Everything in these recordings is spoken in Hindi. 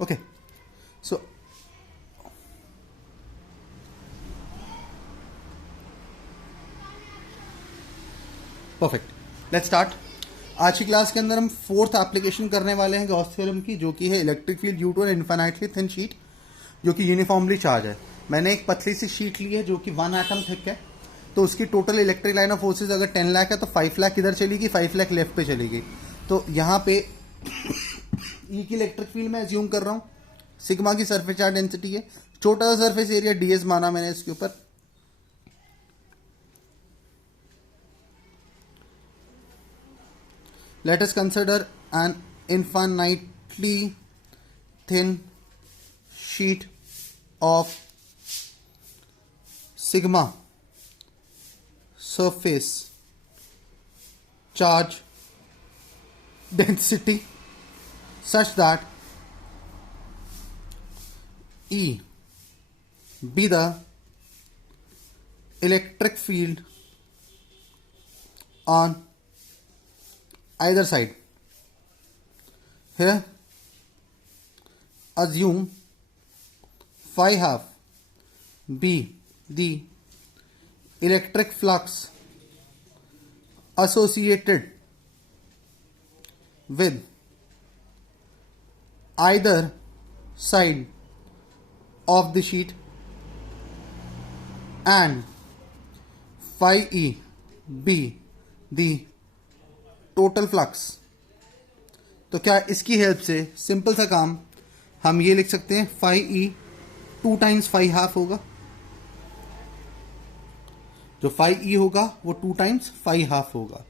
Okay, so perfect, let's start. आज की क्लास के अंदर हम फोर्थ एप्लीकेशन करने वाले हैं गॉस थ्योरम की, जो कि है electric field due to an infinitely thin sheet जो कि यूनिफॉर्मली चार्ज है। मैंने एक पतली सी शीट ली है जो कि 1 एटम थिक है, तो उसकी total electric line of forces अगर 10 लाख है तो 5 लाख इधर चलेगी, 5 लाख लेफ्ट पे चलेगी। तो यहाँ पे ई की इलेक्ट्रिक फील्ड मैं एज्यूम कर रहा हूँ, सिग्मा की सरफेस चार्ज डेंसिटी है, छोटा सा सरफेस एरिया डीएस माना मैंने इसके ऊपर। Let us consider an infinitely thin sheet of sigma surface charge density such that E be the electric field on either side. Here assume phi half be the electric flux associated with either side of the sheet and phi e be the total flux. तो क्या इसकी हेल्प से सिंपल सा काम हम ये लिख सकते हैं, phi E 2 times phi half होगा, जो फाई ई होगा वो 2 टाइम्स फाई हाफ होगा।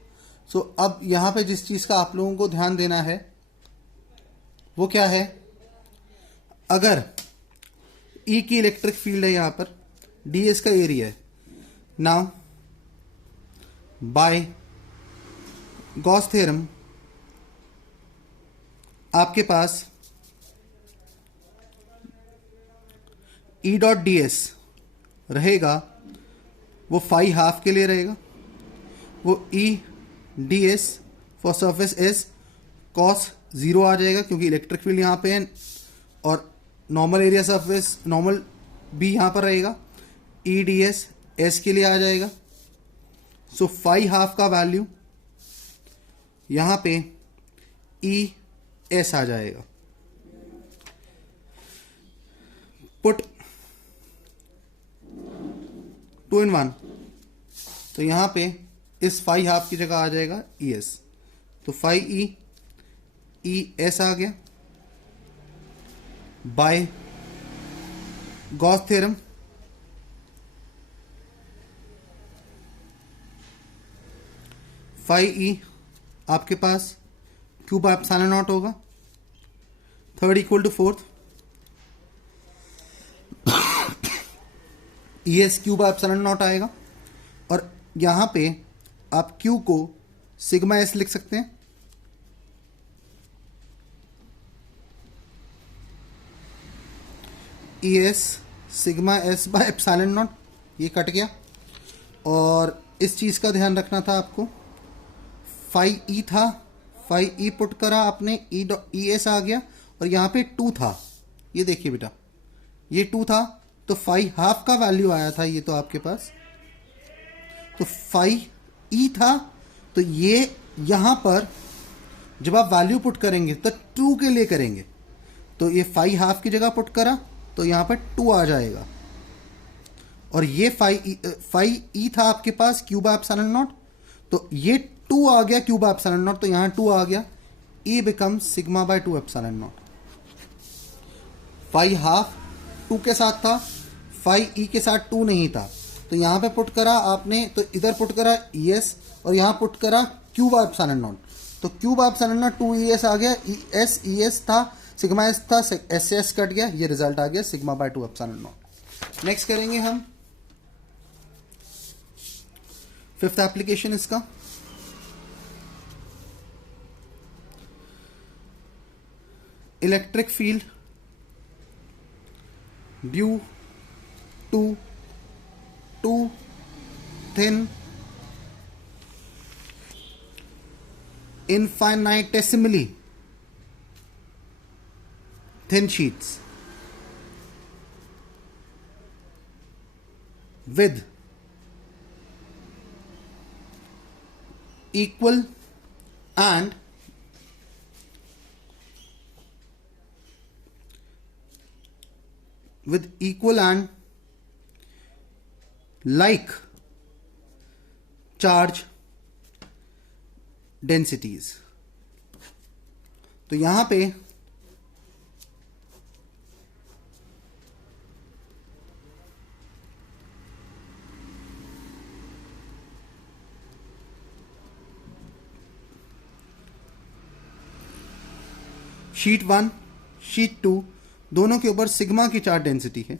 सो अब यहां पे जिस चीज का आप लोगों को ध्यान देना है वो क्या है, अगर ई की इलेक्ट्रिक फील्ड है यहां पर, डीएस का एरिया है, नाउ बाय गॉस थ्योरम आपके पास E डॉट डी एस रहेगा, वो फाई हाफ के लिए रहेगा, वो E D S for surface S cos 0 आ जाएगा क्योंकि इलेक्ट्रिक फील्ड यहाँ पे है, और नॉर्मल एरिया सरफेस नॉर्मल भी यहाँ पर रहेगा, E डी एस एस के लिए आ जाएगा। सो फाई हाफ का वैल्यू यहां पे ई एस आ जाएगा। पुट 2 in 1, तो यहां पे इस फाई हाफ की जगह आ जाएगा ई एस, तो फाई ई एस आ गया by Gauss theorem. Phi E आपके पास क्यू बाय एप्सिलॉन नॉट होगा, 3rd equal to 4th, E S Q by epsilon not आएगा, और यहां पे आप क्यू को सिग्मा एस लिख सकते हैं, E S sigma S by epsilon not, ये कट गया। और इस चीज का ध्यान रखना था आपको, फाई ई था, फाई ई पुट करा आपने, ई एस आ गया, और यहां पे 2 था, ये देखिए बेटा ये 2 था, तो फाई हाफ का वैल्यू आया था ये तो आपके पास, तो फाई ई था, तो ये यहां पर जब आप वैल्यू पुट करेंगे तो 2 के लिए करेंगे, तो ये फाई हाफ की जगह पुट करा तो यहां पर 2 आ जाएगा, और ये फाई ई था आपके पास क्यू बाय एप्सिलॉन नॉट, तो ये 2 आ गया क्यू बाय एप्सिलॉन नॉट, तो यहां 2 आ गया, E become sigma by 2 epsilon not. Phi half 2 के साथ था, फाई ई के साथ 2 नहीं था, तो यहां पे पुट करा आपने, तो इधर पुट करा ई एस, और यहां पुट करा क्यू बाय एप्सिलॉन नॉट, तो q by epsilon naught 2 E S आ गया, ई एस था, सिग्मा एस था, एस एस कट गया, ये रिजल्ट आ गया sigma by 2 epsilon naught. Next करेंगे हम 5th एप्लीकेशन इसका, electric field due to two thin infinitesimally thin sheets with equal and like charge densities. तो यहां पे शीट 1 शीट 2 दोनों के ऊपर सिग्मा की चार्ज डेंसिटी है.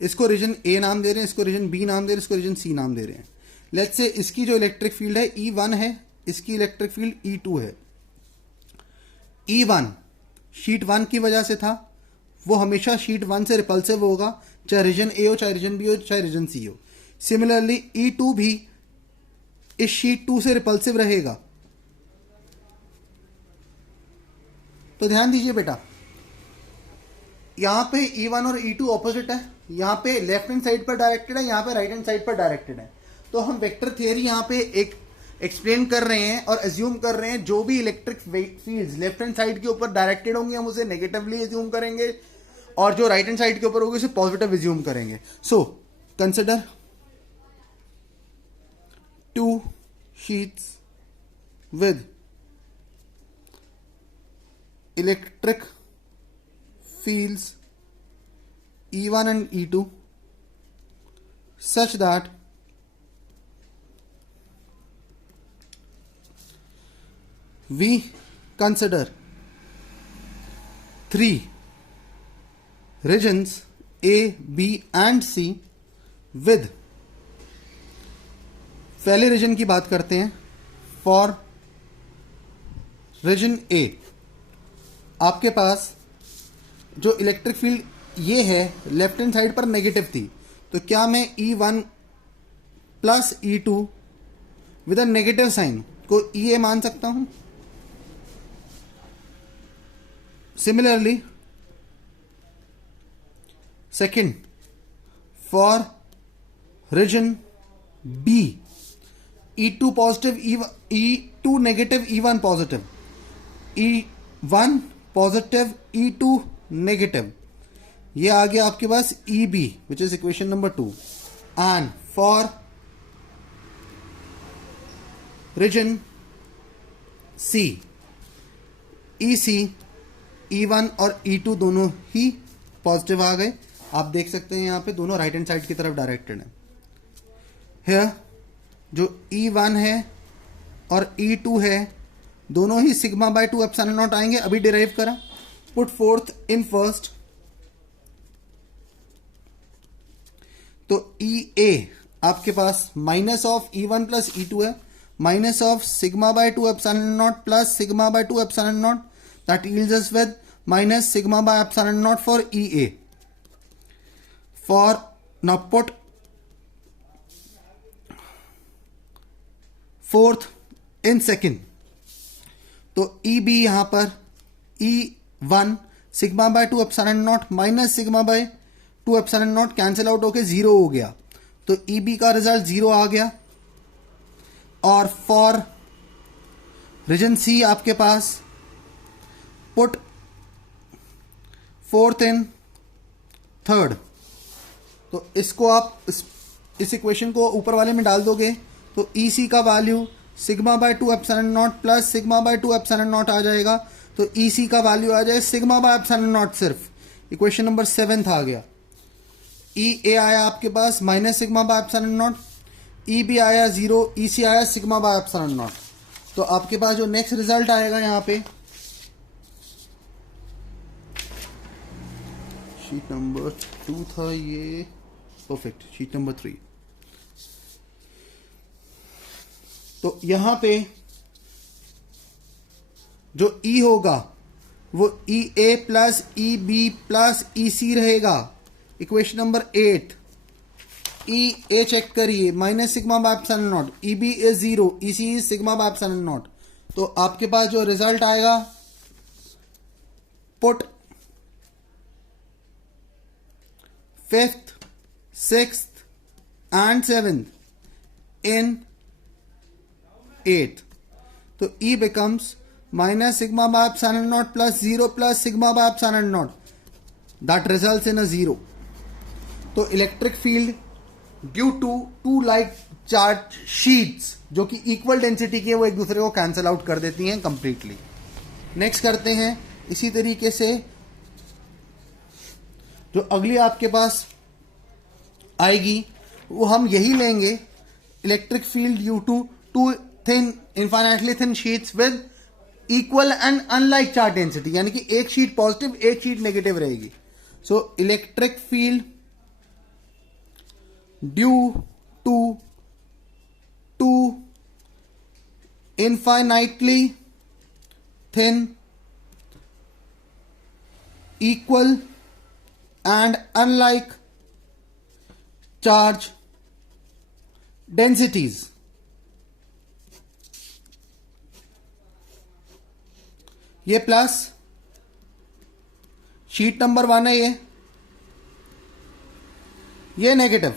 इसको रीजन ए नाम दे रहे हैं, इसको रीजन बी नाम दे रहे हैं, इसको रीजन सी नाम दे रहे हैं. लेट्स से इसकी जो इलेक्ट्रिक फील्ड है E1 है, इसकी इलेक्ट्रिक फील्ड E2 है. E1 शीट 1 की वजह से था, वो हमेशा शीट 1 से रिपल्सिव होगा, चाहे रीजन ए हो, चाहे रीजन बी हो, चाहे रीजन सी हो. सिमिलरली E2 भी इस शीट 2 से रिपल्सिव रहेगा. तो ध्यान दीजिए बेटा, यहां पे E1 और E2 ऑपोजिट है, यहां पे लेफ्ट हैंड साइड पर डायरेक्टेड है, यहां पे राइट हैंड साइड पर डायरेक्टेड है. तो हम वेक्टर थियरी यहां पे एक एक्सप्लेन कर रहे हैं और एज्यूम कर रहे हैं जो भी electric fields left hand side के ऊपर डायरेक्टेड होंगे हम उसे नेगेटिवली एज्यूम करेंगे, और जो राइट हैंड साइड के ऊपर होगी उसे पॉजिटिव एज्यूम करेंगे. So consider 2 sheets with electric fields E1 and E2 such that we consider 3 regions A, B and C with पहले रीजन की बात करते हैं. फॉर रीजन A आपके पास जो इलेक्ट्रिक फील्ड ये है लेफ्ट हैंड साइड पर नेगेटिव थी, तो क्या मैं E1 plus E2 with a negative sign को EA मान सकता हूं? Similarly second, for region B E2 positive E2 negative E1 positive, E1 positive E2 negative, ये आ गया आपके पास EB which is equation number 2. And for region C EC E1 और E2 दोनों ही पॉजिटिव आ गए. आप देख सकते हैं यहां पे दोनों राइट हैंड साइड की तरफ डायरेक्टेड है. हियर जो E1 है और E2 है दोनों ही सिग्मा बाय 2 एप्सिलॉन नॉट आएंगे. अभी डिराइव करा. Put fourth in first. तो EA आपके पास minus of E1 plus E2 है, minus of sigma by 2 epsilon naught plus sigma by 2 epsilon not, that yields us with minus sigma by epsilon not for EA. For now put fourth in second. तो EB यहां पर E1 sigma by 2 epsilon naught minus sigma by 2 epsilon not cancel out होके 0 हो गया, तो EB का रिजल्ट 0 आ गया. और फॉर रीजन C आपके पास पुट फोर्थ इन थर्ड. तो इसको आप इस इक्वेशन को ऊपर वाले में डाल दोगे तो EC का value sigma by 2 epsilon naught plus sigma by 2 epsilon naught आ जाएगा. तो EC का वैल्यू आ जाए सिग्मा बाय एप्सिलॉन नॉट. सिर्फ इक्वेशन नंबर 7 आ गया. EA आया आपके पास minus sigma by epsilon naught, EB आया 0, EC आया सिग्मा बाय एप्सिलॉन नॉट. तो आपके पास जो नेक्स्ट रिजल्ट आएगा यहां पे शीट नंबर 2 था ये, परफेक्ट. Sheet number 3. तो यहां पे जो E होगा वो EA plus EB plus EC रहेगा. Equation number 8. EA चेक करिए minus sigma by epsilon naught, EB is 0, EC is sigma by epsilon naught. तो आपके पास जो रिजल्ट आएगा put 5th, 6th and 7th in 8th. तो E becomes minus sigma by epsilon naught plus 0 plus sigma by epsilon naught. That results in a 0. तो electric field due to two like charge sheets जो कि इक्वल डेंसिटी की है वो एक दूसरे को कैंसिल आउट कर देती हैं कंप्लीटली. नेक्स्ट करते हैं इसी तरीके से जो अगली आपके पास आएगी वो हम यही लेंगे. Electric field due to two thin infinitely thin sheets with equal and unlike charge density, यानी कि एक शीट पॉजिटिव एक शीट नेगेटिव रहेगी. So electric field due to two infinitely thin equal and unlike charge densities. ये प्लस शीट नंबर 1 है, ये नेगेटिव.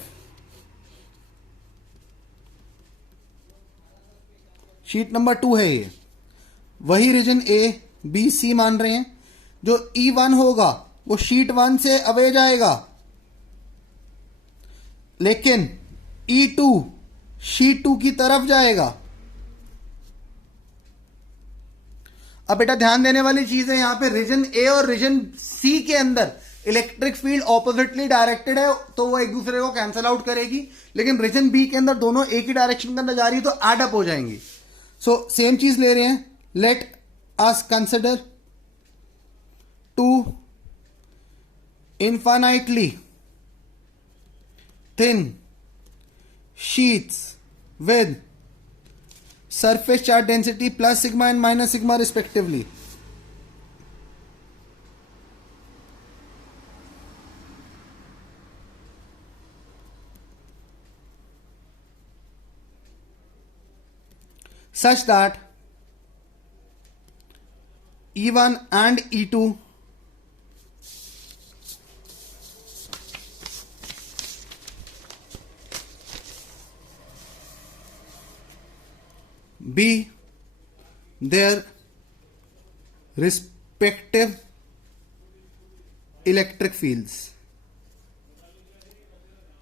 शीट नंबर 2 है ये. वही रीजन ए बी सी मान रहे हैं. जो E1 होगा वो शीट 1 से अवे जाएगा, लेकिन E2 शीट 2 की तरफ जाएगा. अब बेटा ध्यान देने वाली चीज है यहां पे, रीजन ए और रीजन सी के अंदर इलेक्ट्रिक फील्ड ऑपोजिटली डायरेक्टेड है तो वो एक दूसरे को कैंसिल आउट करेगी, लेकिन रीजन बी के अंदर दोनों एक ही डायरेक्शन के अंदर जा रही है तो एड अप हो जाएंगी. सो सेम चीज ले रहे हैं. Let us consider two infinitely thin sheets with surface charge density plus sigma and minus sigma respectively. Such that E1 and E2 be their respective electric fields.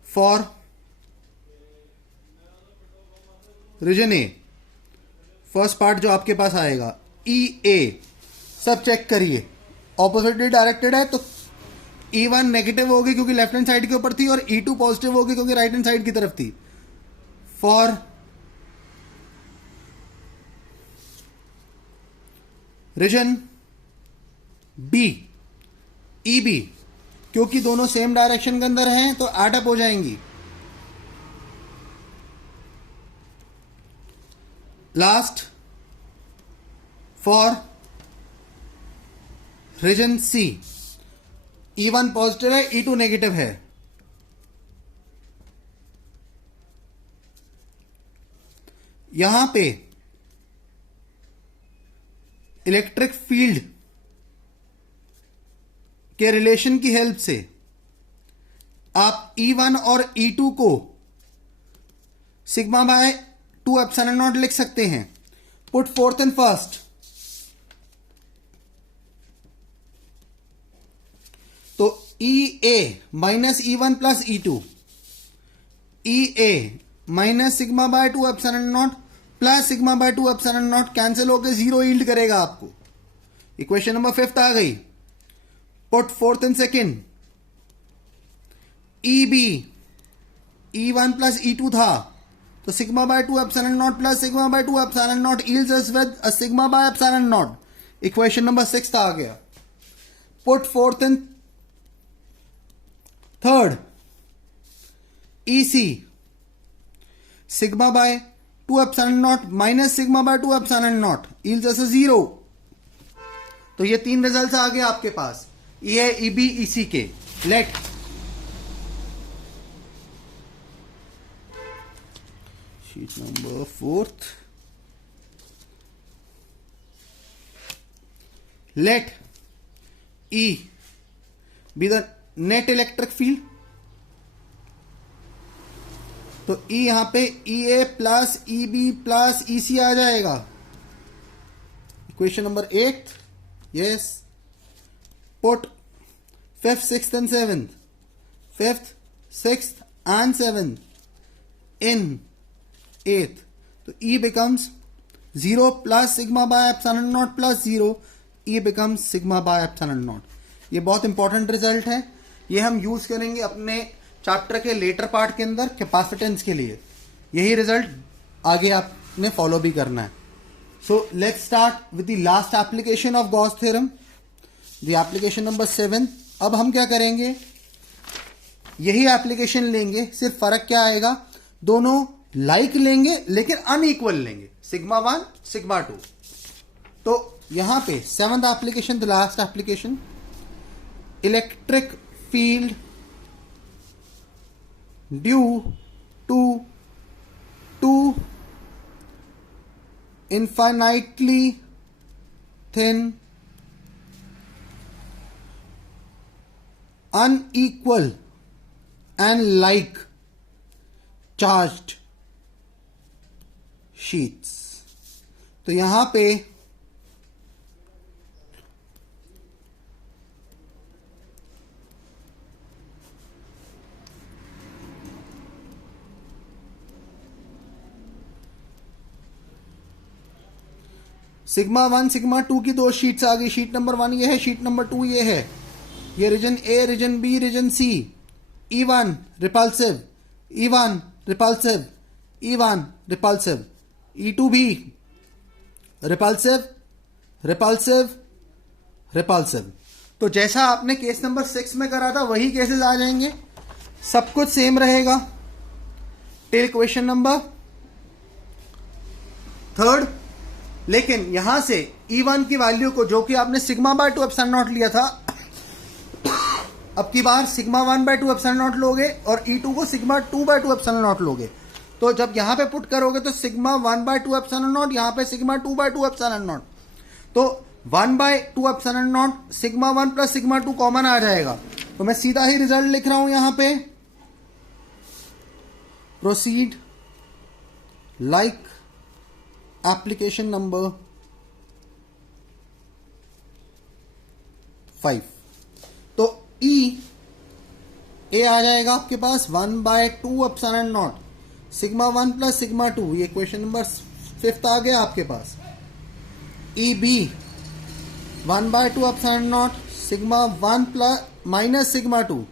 For region A first part जो आपके पास आएगा E A, सब चेक करिए ऑपोजिटली डायरेक्टेड है तो E1 नेगेटिव होगी क्योंकि लेफ्ट हैंड साइड के ऊपर थी और E2 पॉजिटिव होगी क्योंकि राइट हैंड साइड की तरफ थी. For region B E B, क्योंकि दोनों सेम डायरेक्शन के अंदर हैं तो एड अप हो जाएंगी. Last for region C, E1 positive है E2 नेगेटिव है. यहां पे इलेक्ट्रिक फील्ड के रिलेशन की हेल्प से आप E1 और E2 को सिग्मा बाय 2 एप्सिलॉन नॉट लिख सकते हैं. Put fourth and first. तो EA minus E1 plus E2, EA minus sigma by 2 epsilon naught plus sigma by 2 epsilon not cancel होकर 0 यील्ड करेगा आपको. इक्वेशन नंबर 5 आ गई. Put fourth and second. EB E1 plus E2 था तो sigma by 2 epsilon naught plus sigma by 2 epsilon naught yields us with a sigma by epsilon naught. Equation number 6 आ गया. Put fourth and third. EC sigma by 2 epsilon naught minus sigma by 2 epsilon naught yields us 0. तो ये तीन रिजल्ट्स आ गए आपके पास, ये EB EC के. Let sheet number 4. Let E be the net electric field तो E यहां पे EA plus EB plus EC आ जाएगा। Equation number 8, yes. Put 5th 6th and 7th, 5th 6th and 7th in 8th, तो E becomes 0 plus sigma by epsilon naught plus 0, E becomes sigma by epsilon naught। ये बहुत इंपॉर्टेंट रिजल्ट है, ये हम यूज करेंगे अपने चैप्टर के लेटर पार्ट के अंदर कैपेसिटेंस के लिए। यही रिजल्ट आगे आपने फॉलो भी करना है। So let's start with the last application of Gauss theorem, the application number 7। अब हम क्या करेंगे, यही एप्लीकेशन लेंगे, सिर्फ फर्क क्या आएगा, दोनों लाइक लेंगे लेकिन अनइक्वल लेंगे, सिग्मा 1 सिग्मा 2। तो यहां पे 7th application, the last application, electric field due to infinitely thin unequal and like charged sheets। तो यहां पे सिग्मा 1 सिग्मा 2 की दो शीट्स आ गई। शीट नंबर 1 ये है, शीट नंबर 2 ये है। ये रीजन ए, reason B, reason C. E1 repulsive, E1 repulsive, E1 repulsive, E2 भी रिपल्सिव, रिपल्सिव, रिपल्सिव। तो जैसा आपने केस नंबर 6 में करा था वही केसेस आ जाएंगे, सब कुछ सेम रहेगा टिल क्वेश्चन नंबर 3। लेकिन यहां से E1 की वैल्यू को, जो कि आपने सिग्मा बाय 2 एप्सिलॉन नॉट लिया था, अब की बार सिग्मा 1 बाय 2 एप्सिलॉन नॉट लोगे और E2 को सिग्मा 2 बाय 2 एप्सिलॉन नॉट लोगे। तो जब यहां पे पुट करोगे तो सिग्मा 1 बाय 2 एप्सिलॉन नॉट, यहां पे सिग्मा 2 बाय 2 एप्सिलॉन नॉट। तो 1 by 2 epsilon naught sigma 1 plus sigma 2 common आ जाएगा। तो मैं सीधा ही रिजल्ट लिख रहा हूं यहां पे, प्रोसीड लाइक एप्लीकेशन नंबर 5। तो ए आ जाएगा आपके पास 1 by 2 epsilon naught sigma 1 plus sigma 2, ये क्वेश्चन नंबर 5 आ गया आपके पास। B 1 by 2 epsilon naught sigma 1 plus minus sigma 2,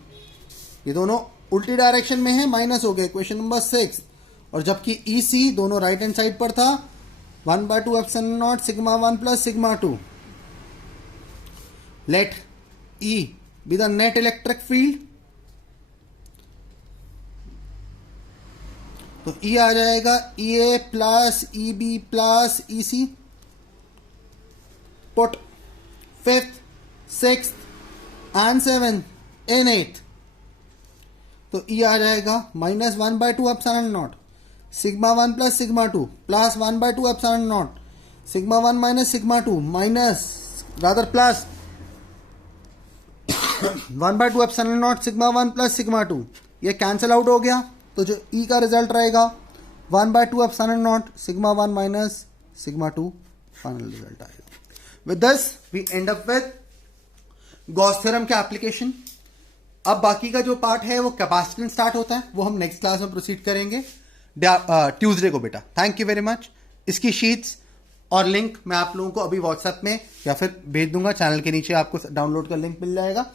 ये दोनों उल्टी डायरेक्शन में है, माइनस हो गए, क्वेश्चन नंबर 6। और जबकि सी दोनों राइट हैंड साइड पर था, 1 by 2 epsilon naught sigma 1 plus sigma 2। Let E be the net electric field। तो E आ जाएगा EA plus EB plus EC। Put 5th 6th and 7th in 8th। तो E आ जाएगा minus 1 by 2 epsilon naught sigma 1 plus sigma 2 plus 1 by 2 epsilon naught sigma 1 minus sigma 2 minus rather plus 1 by 2 epsilon naught sigma 1 plus sigma 2, ये कैंसिल आउट हो गया। तो जो E का रिजल्ट रहेगा 1 by 2 epsilon naught sigma 1 minus sigma 2, final result आएगा। With this we end up with Gauss theorem के एप्लीकेशन। अब बाकी का जो पार्ट है वो कैपेसिटेंस स्टार्ट होता है, वो हम नेक्स्ट क्लास में प्रोसीड करेंगे ट्यूसडे को बेटा। Thank you very much. इसकी शीट्स और लिंक मैं आप लोगों को अभी व्हाट्सएप में या फिर भेज दूंगा, चैनल के नीचे आपको डाउनलोड का लिंक मिल जाएगा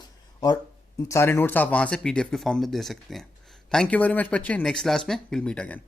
और सारे नोट्स आप वहां से PDF के फॉर्म में दे सकते हैं। थैंक यू वेरी मच बच्चे, नेक्स्ट क्लास में विल मीट अगेन।